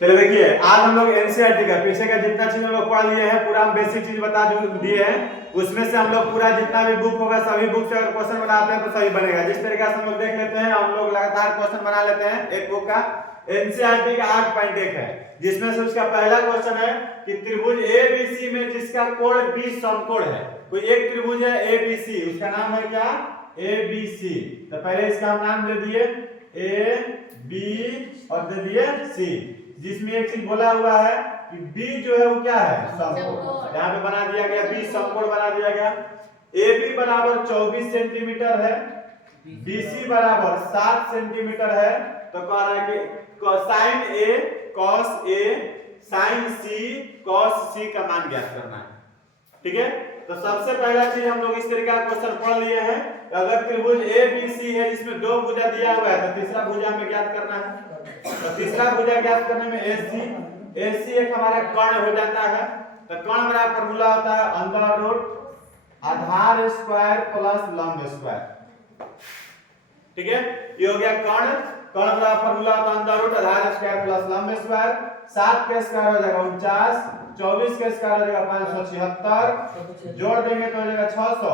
चलो देखिए, आज हम लोग एनसीईआरटी का पीछे का जितना चीज हम लोग पढ़ लिए हैं, पूरा हम बेसिक चीज बता दिए हैं। उसमें से हम लोग पूरा जितना भी बुक होगा सभी बुक से अगर क्वेश्चन बनाते हैं तो सही बनेगा। जिस तरीके से हम लोग देख लेते हैं, हम लोग लगातार क्वेश्चन बना लेते हैं। एक बुक का एनसीईआरटी का 8.1 है, जिसमें से उसका पहला क्वेश्चन है कि त्रिभुज एबीसी में जिसका कोण 20 समकोण है। कोई एक त्रिभुज है एबीसी, उसका नाम है क्या? एबीसी। तो पहले इसका हम नाम दे दिए ए बी और दे दिए सी, जिसमें एक चीज बोला हुआ है कि बी जो है वो क्या है? समकोण। यहाँ पे बना दिया गया बी समकोण बना दिया गया। ए बी बराबर 24 सेंटीमीटर है, बीसी बराबर 7 सेंटीमीटर है। तो कह रहा है कि sign A cos A sign C cos सी का मान ज्ञात करना है। ठीक है, तो सबसे पहला चीज हम लोग इस तरीके का क्वेश्चन पढ़ लिए हैं। अगर त्रिभुज ए बी सी है जिसमें दो भुजा दिया हुआ है, तो तीसरा भुजा में ज्ञात करना है। तो तीसरा भुजा ज्ञात करने में AC एक हमारा कर्ण हो जाता है। तो कर्ण बराबर फार्मूला होता है अंडर रूट आधार स्क्वायर प्लस लंब स्क्वायर। ठीक है, ये हो गया कर्ण। कर्ण बराबर फार्मूला होता है अंडर रूट आधार स्क्वायर प्लस लंब स्क्वायर। 7 का स्क्वायर हो जाएगा 49, 24 का स्क्वायर हो जाएगा 576, जोड़ देंगे तो हो जाएगा 600।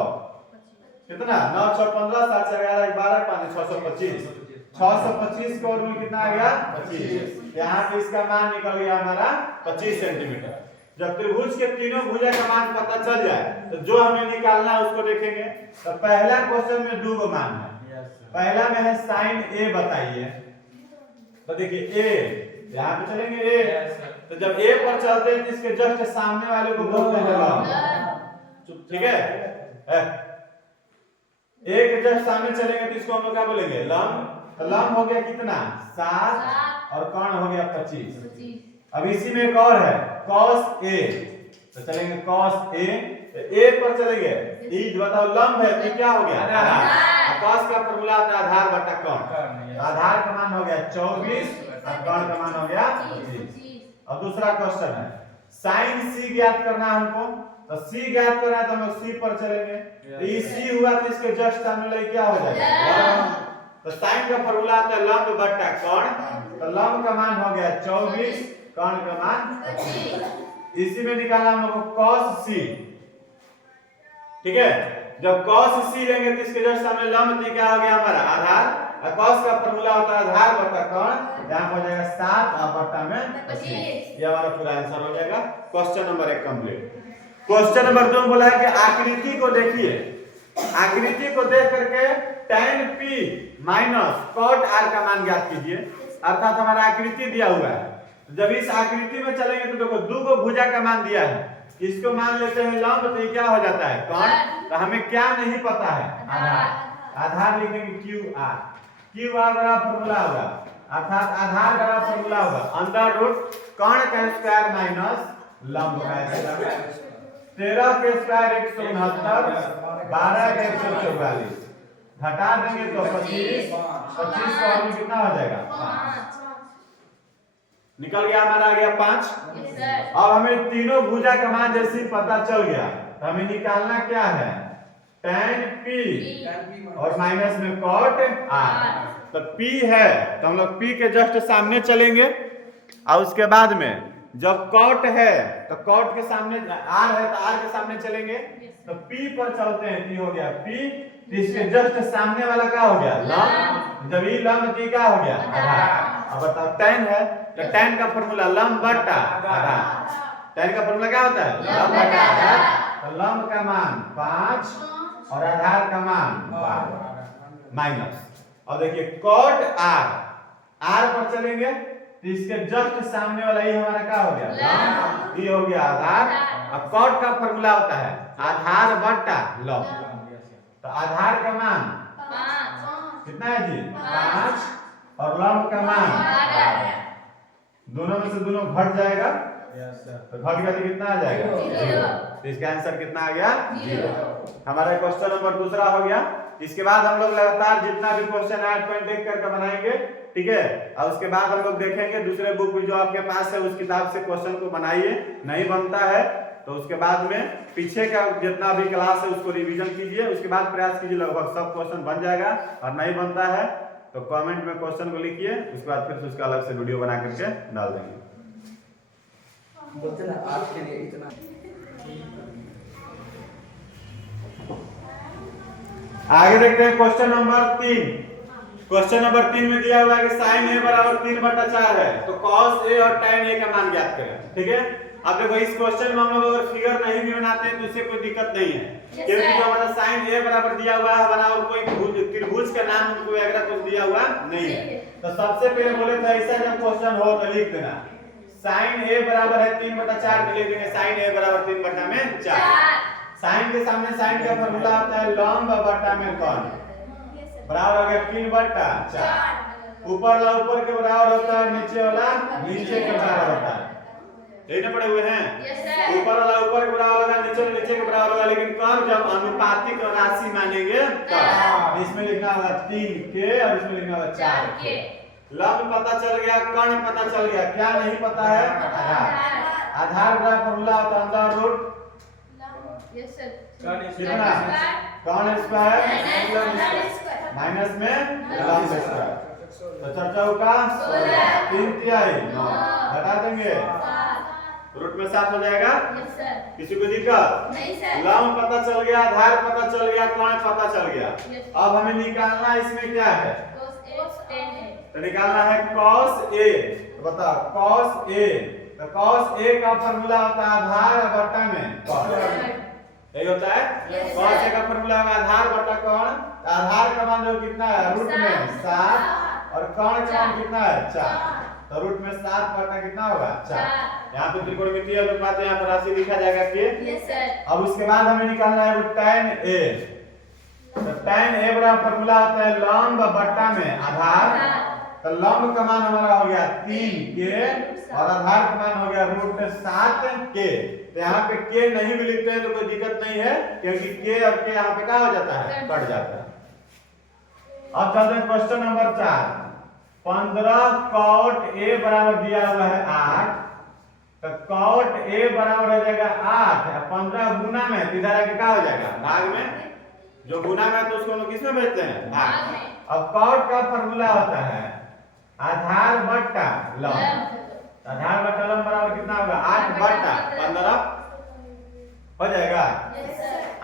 कितना? 9 6 15 7 से 11 12 5 625। 625 का रूल कितना आ गया? 25। यहाँ पे इसका मान निकल गया हमारा 25 सेंटीमीटर। जब त्रिभुज के तीनों भुजा का मान पता चल जाए तो जो हमें निकालना है उसको देखेंगे। तो पहला क्वेश्चन में दो मान है। पहला में है साइन ए बताइए। तो देखिए ए, यहाँ पे चलेंगे ए। तो जब ए पर चलते हैं तो इसके जस्ट सामने वाले को बोलते हैं लंब। ठीक है, ए के जस्ट सामने चलेंगे तो इसको हम लोग क्या बोलेंगे? लंब। तो लंब हो गया कितना? 7 और कर्ण हो गया 25। अब इसी में एक और है cos a। तो चलेंगे cos a, तो a पर चलेंगे। ई बताओ लंब है तो क्या हो गया? आधार। cos का फार्मूला होता है आधार बटा कर्ण। आधार का मान हो गया 24 और कर्ण का मान हो गया 25। अब दूसरा क्वेश्चन है sin c ज्ञात करना है हमको। तो c ज्ञात करना है तो हम लोग c पर चलेंगे। तो ये c हुआ तो इसके जस्ट सामने लगे क्या हो जाएगा? तो sin का फार्मूला आता है लंब बटा कर्ण। तो लंब का मान हो गया 24, कर्ण का मान 25। इसी में निकालना हम लोग को cos c। ठीक है, जब cos c लेंगे तो इसके जस्ट सामने लंब तो क्या हो गया हमारा? आधार। और cos का फार्मूला होता है आधार बटा कर्ण। यहाँ हो जाएगा 7 और बटा में 25। ये हमारा पूरा आंसर हो जाएगा। Question number 1 complete. Question number 2 बोला है कि आकृति को देखिए। आकृति को देख करके tan p minus cot r का मान ज्ञात कीजिए। अर्थात हमारा आकृति दिया हुआ है। जब इस आकृति में चलेंगे तो देखो दो को भुजा का मान दिया है। इसको मान लेते हैं लंब, तो ये क्या हो जाता है? कर्ण। तो हमें क्या नहीं पता है? आधार। आधार लिखेंगे QR। QR बराबर फार्मूला होगा, अर्थात आधार बराबर फार्मूला होगा अंडर रूट कर्ण का स्क्वायर माइनस लंब का स्क्वायर। 13 के स्क्वायर 169, 12 के 144, घटा देंगे तो 25। 25 का और कितना हो जाएगा? 5। निकल गया हमारा, आ गया 5। अब हमें तीनों भुजा का मान जैसे पता चल गया तो हमें निकालना क्या है? tan p और माइनस में cot r। तो p है तो हम लोग p के जस्ट सामने चलेंगे और उसके बाद में जब cot है तो cot के सामने r है तो r के सामने चलेंगे। तो p पर चलते हैं, p हो गया p। इसके जस्ट सामने वाला क्या हो गया? लंब। जब ये लंब तो क्या हो गया? आधार। अब बताओ tan है तो tan का फार्मूला लंब बटा आधार। tan का फार्मूला क्या होता है? लंब बटा आधार। तो लंब का मान 5 और आधार का मान 12 माइनस। और देखिए cot r पर चलेंगे तो इसके जस्ट सामने वाला ये हमारा क्या हो गया? लंब। ये हो गया आधार। अब cot का फार्मूला होता है आधार बटा लंब। तो आधार का मान 5 कितना है जी? 5 और लंब का मान 12। दोनों में से दोनों घट जाएगा। तो घट गया तो कितना आ जाएगा? 0। तो इसका आंसर कितना आ गया? 0। हमारा क्वेश्चन नंबर दूसरा हो गया। इसके बाद हम लोग लगातार जितना भी क्वेश्चन 8.1 करके बनाएंगे। ठीक है, और उसके बाद हम लोग देखेंगे दूसरे बुक भी जो आपके पास है उस किताब से क्वेश्चन को बनाइए। नहीं बनता है तो उसके बाद में पीछे का जितना भी क्लास है उसको रिवीजन कीजिए। उसके बाद प्रयास कीजिए, लगभग सब क्वेश्चन बन जाएगा। और नहीं बनता है तो कमेंट में क्वेश्चन को लिखिए, उसके बाद फिर उसका अलग से वीडियो बना करके डाल देंगे। बोलते ना आज के लिए इतना। आगे देखते हैं क्वेश्चन नंबर 3। क्वेश्चन नंबर 3 में दिया हुआ है कि sin a बराबर 3/4 है, तो cos a और tan a का मान ज्ञात करें। ठीक है, अब देखो इस क्वेश्चन में हम लोग अगर फिगर नहीं भी बनाते हैं तो इससे कोई दिक्कत नहीं है, क्योंकि जो हमारा sin a बराबर दिया हुआ है हमारा, और कोई त्रिभुज का नाम कोई वगैरह कुछ दिया हुआ नहीं है। तो सबसे पहले बोले थे ऐसा जब क्वेश्चन हो तो लिख देना sin a बराबर है 3/4, तो लिख देंगे sin a बराबर 3/4। sin के सामने sin का फार्मूला आता है लंब बटा में कौन, बराबर हो गया 3/4। ऊपर वाला ऊपर के बराबर होता है, नीचे वाला नीचे के बराबर होता है। यही ना पढ़े हुए हैं? ऊपर वाला ऊपर के बराबर होगा, नीचे वाला नीचे के बराबर होगा, लेकिन कब जब अनुपातिक राशि मानेंगे तब। इसमें लिखना होगा 3 के और इसमें लिखना होगा 4 के। लंब पता चल गया, कर्ण पता चल गया, क्या नहीं पता है? आधार। आधार का फार्मूला होता है अंडर रूट कितना, कर्ण स्क्वायर माइनस में लंब स्क्वायर। तो चर्चा का 3/3 बता देंगे, रूट में 7 हो जाएगा। किसी को दिक्कत नहीं सर? लंब पता चल गया, आधार पता चल गया, कर्ण पता चल गया। अब हमें निकालना इसमें क्या है, तो निकालना है cos a। तो बताओ cos a, तो cos a का फार्मूला होता है आधार बटा में कर्ण, यही होता है। cos a का फार्मूला होगा आधार बटा कर्ण। आधार का मान जो कितना है रूट में 7 और कर्ण का मान कितना है 4, तो रूट में 7 बटा कितना होगा 4। यहाँ पे त्रिकोणमितीय अनुपात यहाँ पर राशि लिखा जाएगा कि अब उसके बाद हमें निकालना है tan a। तो tan a बराबर फार्मूला होता है लंब बटा में आधार। तो लंब का मान हमारा हो गया 3 के और आधार का मान हो गया √7 के। तो यहाँ पे के नहीं भी लिखते हैं तो कोई दिक्कत नहीं है, क्योंकि के और के यहाँ पे क्या हो जाता है, कट जाता है। अब चलते हैं क्वेश्चन नंबर 4। 15 cot a बराबर दिया हुआ है 8, तो cot a बराबर हो जाएगा 8। 15 गुना में तो इधर आके क्या हो जाएगा भाग में, जो गुना में तो उसको हम लोग किसमें भेजते हैं, भाग में। अब cot का फार्मूला होता है आधार बटा लंब। आधार बटा लंब बराबर कितना होगा 8 बटा 15 हो जाएगा।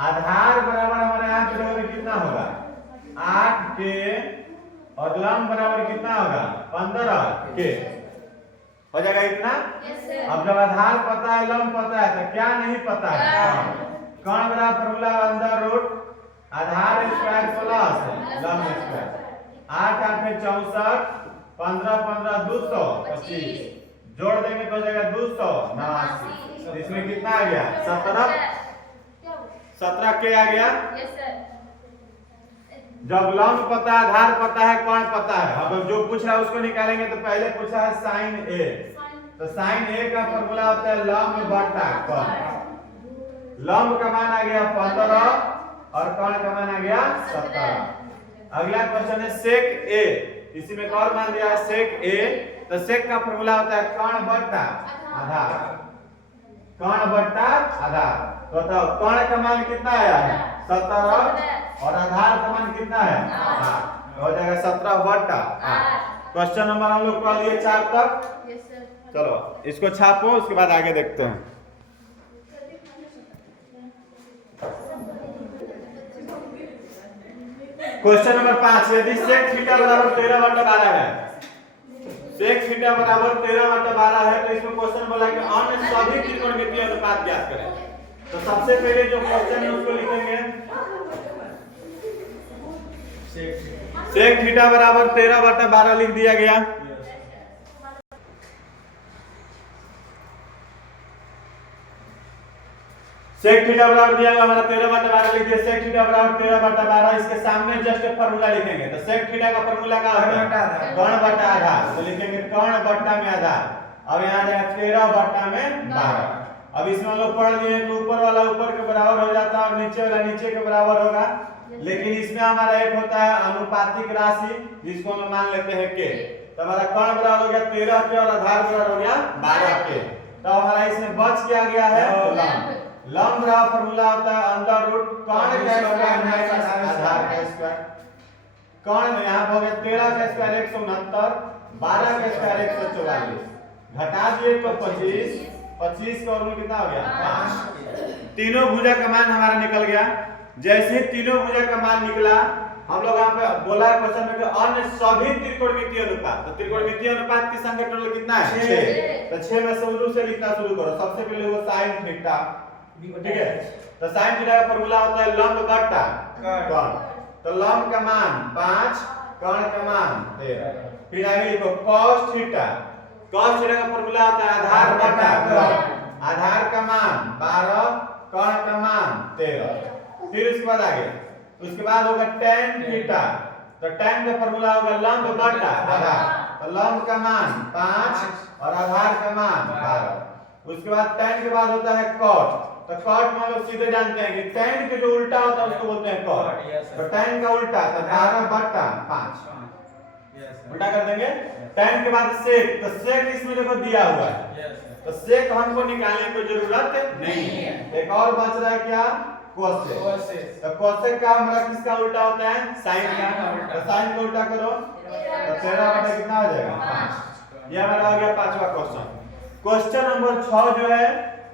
आधार बराबर हमारे यहाँ पे कितना होगा 8 के और लंब बराबर कितना होगा 15 के, हो जाएगा इतना। अब जब आधार पता है लंब पता है तो क्या नहीं पता है, कर्ण बराबर फार्मूला अंदर रूट आधार स्क्वायर प्लस लंब स्क्वायर। 8 8 में 64, 15 15 225, जोड़ देंगे तो हो जाएगा 289। इसमें कितना आ गया 17 के आ गया। जब लंब पता है, आधार पता है, कर्ण पता है, अब जो पूछ रहा है उसको निकालेंगे। तो पहले पूछा है sin a, तो sin a का फार्मूला होता है लंब बटा कर्ण। लंब का मान आ गया 15 और कर्ण का मान आ गया 17। अगला क्वेश्चन है sec a, इसी में एक और मान दिया है sec a। तो sec का फार्मूला होता है कर्ण बटा आधार, कर्ण बटा आधार। तो बताओ कर्ण का मान कितना आया है 17 और आधार का मान कितना है 8, हो जाएगा 17 बटा 8। क्वेश्चन नंबर हम लोग पढ़ लिए 4 तक। चलो इसको छापो, उसके बाद आगे देखते हैं। क्वेश्चन नंबर 5, यदि sec थीटा बराबर 13/12 है, sec थीटा बराबर 13/12 है, तो इसमें क्वेश्चन बोला कि अन्य सभी त्रिकोणमितीय अनुपात ज्ञात करें। तो सबसे पहले जो क्वेश्चन है उसको लिखेंगे sec थीटा बराबर 13/12 लिख दिया गया। sec थीटा बराबर दिया हुआ हमारा 13/12 लिख दिया। sec थीटा बराबर 13/12, इसके सामने जस्ट एक फार्मूला लिखेंगे। तो sec थीटा का फार्मूला क्या होता है कर्ण बटा आधार, तो लिखेंगे कर्ण बटा में आधार। अब यहाँ आ जाएगा 13/12। अब इसमें हम लोग पढ़ लिए कि ऊपर वाला ऊपर के बराबर हो जाता है और नीचे वाला नीचे के बराबर होगा, लेकिन इसमें हमारा एक होता है अनुपातिक राशि जिसको हम मान लेते हैं के। तो हमारा कर्ण बराबर हो गया 13 के और आधार बराबर हो गया 12 के। तो हमारा इसमें बच क्या गया है लंब। लंब बराबर फार्मूला होता है अंडर रूट कर्ण का स्क्वायर माइनस आधार का स्क्वायर। कर्ण यहाँ हो गया 13 का स्क्वायर 169, 12 का स्क्वायर 144, घटा दिए तो 25 25 का वर्गमूल कितना हो गया 5। तीनों भुजा का मान हमारा निकल गया। जैसे ही तीनों भुजा का मान निकला, हम लोग यहाँ पे बोला है क्वेश्चन में कि अन्य सभी त्रिकोणमितीय अनुपात, तो त्रिकोणमितीय अनुपात की संख्या टोटल कितना है 6। तो 6 में से शुरू से लिखना शुरू करो। सबसे पहले वो sin थीटा, ठीक है। तो sin थीटा का फार्मूला होता है लंब बटा कोण। तो लंब का मान 5, कोण का मान 13। फिर आगे लिखो cos थीटा। cos थीटा का फार्मूला होता है आधार बटा कोण। आधार का मान 12, कोण का मान 13। फिर उसके बाद आगे, उसके बाद होगा tan थीटा। तो tan का फार्मूला होगा लंब बटा आधार। तो लंब का मान 5 और आधार का मान 12। उसके बाद tan के बाद होता है cot। तो cot में हम लोग सीधे जानते हैं कि tan के जो उल्टा होता है उसको बोलते हैं cot। तो tan का उल्टा तो 12 बटा 5 उल्टा कर देंगे। tan के बाद sec, तो sec इसमें देखो दिया हुआ है, तो sec हमको निकालने की जरूरत नहीं है। एक और बच रहा है क्या कोसेक। तो कोसेक का हमारा किसका उल्टा होता है साइन का। तो साइन को उल्टा करो तो 13 बटा कितना हो जाएगा 5। ये हमारा हो गया पांचवा क्वेश्चन। क्वेश्चन नंबर 6 जो है,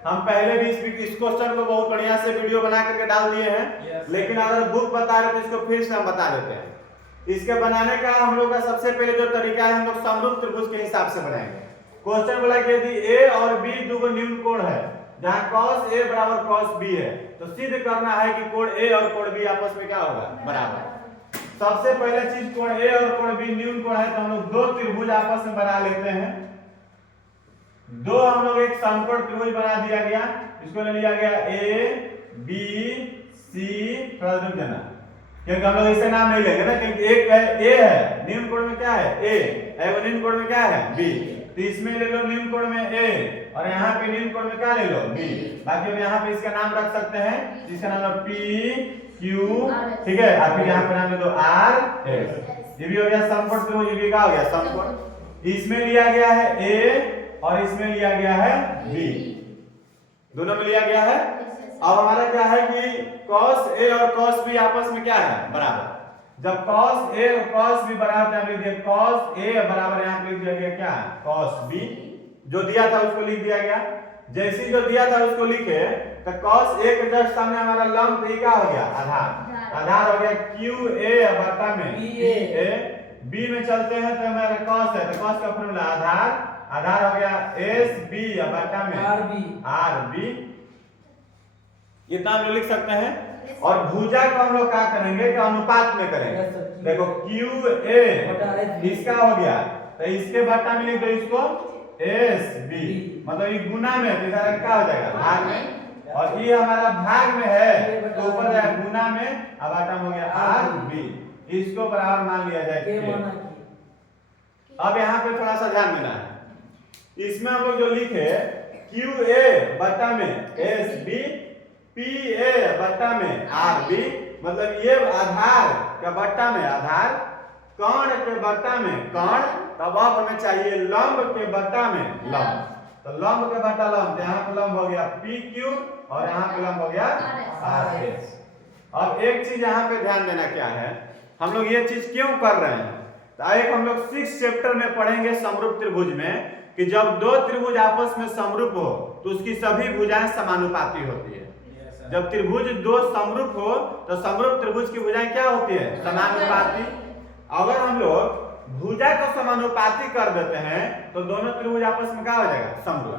हम पहले भी इस क्वेश्चन को बहुत बढ़िया से वीडियो बना करके डाल दिए हैं, लेकिन अगर बुक बता रहे तो इसको फिर से हम बता देते हैं। इसके बनाने का हम लोग का सबसे पहले जो तरीका है, हम लोग समरूप त्रिभुज के हिसाब से बनाएंगे। क्वेश्चन बोला कि यदि a और b दो न्यून कोण है, जहां cos a बराबर cos b है, तो सिद्ध करना है कि कोण a और कोण b आपस में क्या होगा बराबर। सबसे पहले चीज कोण a और कोण b न्यून कोण है, तो हम लोग दो त्रिभुज आपस में बना लेते हैं। दो हम लोग एक समकोण त्रिभुज बना दिया गया, इसको ले लिया गया a b c, थोड़ा रुक जाना क्योंकि हम लोग इसे नाम नहीं लेंगे ना, क्योंकि एक है a है न्यून कोण में क्या है a, और न्यून कोण में क्या है b। तो इसमें ले लो न्यून कोण में a और यहाँ पे न्यून कोण में क्या ले लो b। बाकी हम यहाँ पे इसका नाम रख सकते हैं, जिसका नाम है p q, ठीक है। और फिर यहाँ पे नाम ले लो r s। ये भी हो गया समकोण त्रिभुज, ये भी क्या हो गया समकोण। इसमें लिया गया है a और इसमें लिया गया है b, दोनों में लिया गया है। अब हमारा क्या है कि cos a और cos b आपस में क्या है बराबर। जब cos a और cos b बराबर है, लिख दिया cos a बराबर यहाँ पे लिख दिया गया क्या cos b, जो दिया था उसको लिख दिया गया। जैसे जो दिया था उसको लिखे, तो cos a के जस्ट सामने हमारा लंब तो क्या हो गया आधार। आधार हो गया q a बटा में a। b में चलते हैं तो हमारा cos है, तो cos का फॉर्मूला आधार, आधार हो गया s b बटा में r b। इतना हम लोग लिख सकते हैं। और भुजा को हम लोग क्या करेंगे कि अनुपात में करेंगे। देखो q a इसका हो गया, तो इसके बटा में लिख दो इसको s b, मतलब ये गुना में, तो इधर क्या हो जाएगा भाग में, और ये हमारा भाग में है तो ऊपर है गुना में, अब बटा हो गया r b, इसको बराबर मान लिया जाए। अब यहाँ पे थोड़ा सा ध्यान देना है, इसमें हम लोग जो लिखे q a बटा में s b, p a बटा में r b, मतलब ये आधार का बट्टा में आधार, कर्ण के बट्टा में कर्ण, तब अब हमें चाहिए लंब के बट्टा में लंब। तो लंब के बट्टा लंब, यहाँ पे लंब हो गया PQ और यहाँ पे लंब हो गया RS। अब एक चीज यहाँ पे ध्यान देना क्या है, हम लोग ये चीज क्यों कर रहे हैं, तो एक हम लोग 6 चैप्टर में पढ़ेंगे समरूप त्रिभुज में कि जब दो त्रिभुज आपस में समरूप हो तो उसकी सभी भुजाएं समानुपाती होती है। जब त्रिभुज दो समरूप हो तो समरूप त्रिभुज की भुजाएं क्या होती है समानुपाती। अगर हम लोग भुजा को समानुपाती कर देते हैं तो दोनों त्रिभुज आपस में क्या हो जाएगा समरूप।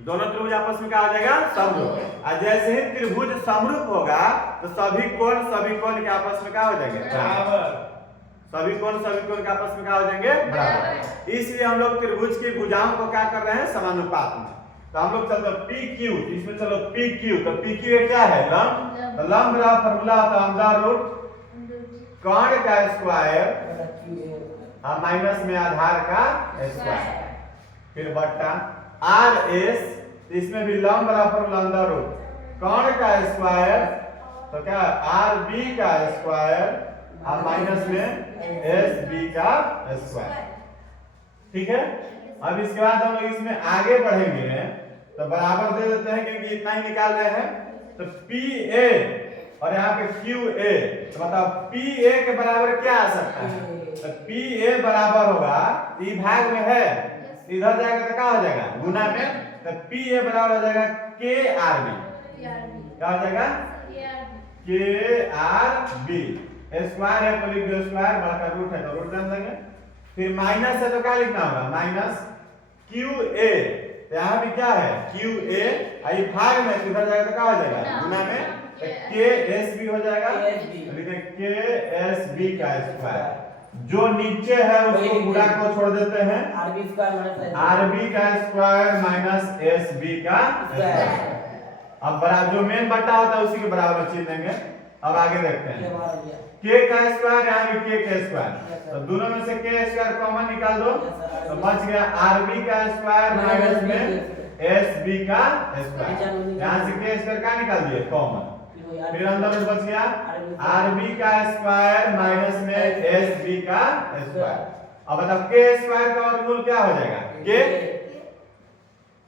दोनों त्रिभुज आपस में क्या हो जाएगा समरूप। और जैसे ही त्रिभुज समरूप होगा तो सभी कोण के आपस में क्या हो जाएंगे बराबर। सभी कोण के आपस में क्या हो जाएंगे बराबर। इसलिए हम लोग त्रिभुज की भुजाओं को क्या कर रहे हैं समानुपात में। तो हम लोग चलते PQ, इसमें चलो PQ, तो PQ क्या है लंब, तो लंब का फॉर्मूला होता है अंडर रूट कर्ण का स्क्वायर माइनस में आधार का स्क्वायर, फिर बट्टा RS, इसमें भी लंब का फॉर्मूला अंडर रूट कर्ण का स्क्वायर, तो क्या RB का स्क्वायर और माइनस में SB का स्क्वायर, ठीक है। अब इसके बाद हम लोग इसमें आगे बढ़ेंगे तो बराबर दे देते हैं क्योंकि इतना ही निकाल रहे हैं। तो PA और यहाँ पे QA, तो मतलब PA के बराबर क्या आ सकता है, तो PA बराबर होगा, ई भाग में है इधर जाएगा तो क्या हो जाएगा गुना में, तो पी ए बराबर हो जाएगा के आर बी। क्या हो जाएगा? के आर बी। स्क्वायर है तो लिख दो स्क्वायर, बड़ा रूट है तो रूट डाल देंगे। फिर माइनस है तो क्या लिखना होगा? Minus Q A. यहाँ भी क्या है? Q A. आई भाग में इधर जाएगा तो क्या हो जाएगा? गुना में के एस बी हो जाएगा। लिखें के एस बी का स्क्वायर। जो नीचे है उसको पूरा को छोड़ देते हैं, आरबी का स्क्वायर माइनस एस बी का स्क्वायर। अब बराबर जो मेन बट्टा होता है उसी के बराबर में छीन देंगे। अब आगे देखते हैं, के का स्क्वायर यहाँ भी के का स्क्वायर, तो दोनों में से के स्क्वायर कॉमन निकाल दो तो बच गया आरबी का स्क्वायर माइनस में एस बी का स्क्वायर। यहाँ से के स्क्वायर का निकाल दिए कॉमन, फिर अंदर में बच गया आरबी का स्क्वायर माइनस में एस बी का स्क्वायर। अब बताओ के स्क्वायर का वर्गमूल क्या हो जाएगा? के,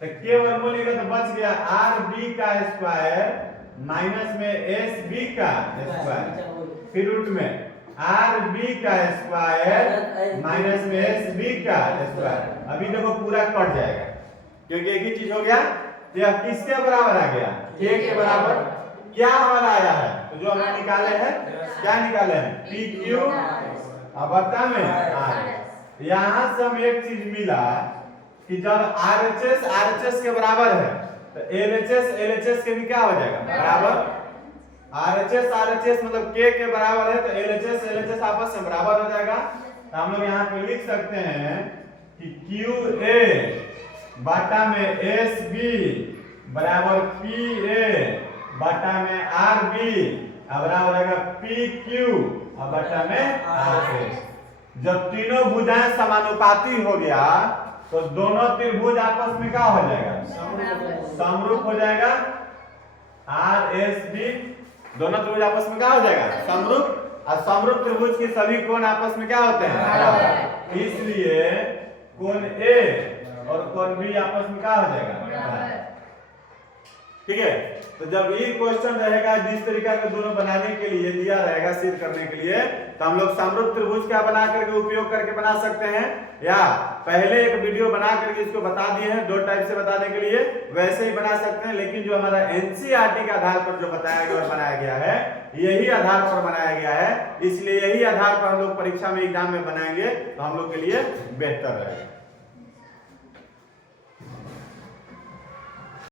तो के वर्गमूल का तो बच गया आरबी का स्क्वायर माइनस में एस बी का स्क्वायर, फिर रूट में आर बी का स्क्वायर माइनस में एस बी का स्क्वायर। अभी देखो पूरा कट जाएगा क्योंकि एक ही चीज हो गया। तो यह किसके बराबर आ गया? के के बराबर। क्या हमारा आया है? तो जो हमने निकाले हैं, क्या निकाले हैं? पी क्यू अब बता में आर। यहाँ से हम एक चीज मिला कि जब आरएचएस के बराबर है तो एलएचएस के भी क्या हो जाएगा? बराबर। आरएचएस मतलब के बराबर है तो एलएचएस आपस में बराबर हो जाएगा। तो हम लोग यहाँ पे लिख सकते हैं कि क्यू ए बटा में एस बी बराबर पी ए बटा में आर बी बराबर रहेगा पी क्यू और बटा में आर एस। जब तीनों भुजाएं समानुपाती हो गया तो दोनों त्रिभुज आपस में क्या हो जाएगा? समरूप हो जाएगा। आर एस बी दोनों त्रिभुज आपस में क्या हो जाएगा? समरूप। और समरूप त्रिभुज के सभी कोण आपस में क्या होते हैं? बराबर। इसलिए कोण ए और कोण बी आपस में क्या हो जाएगा? ठीक है। तो जब ये क्वेश्चन रहेगा जिस तरीका के दोनों बनाने के लिए दिया रहेगा सिद्ध करने के लिए, तो हम लोग समरूप त्रिभुज क्या बना करके उपयोग करके बना सकते हैं, या पहले एक वीडियो बना करके इसको बता दिए हैं दो टाइप से बताने के लिए, वैसे ही बना सकते हैं। लेकिन जो हमारा एनसीईआरटी के आधार पर जो बताया गया और बनाया गया है, यही आधार पर बनाया गया है, इसलिए यही आधार पर हम लोग परीक्षा में एग्जाम में बनाएंगे तो हम लोग के लिए बेहतर रहेगा।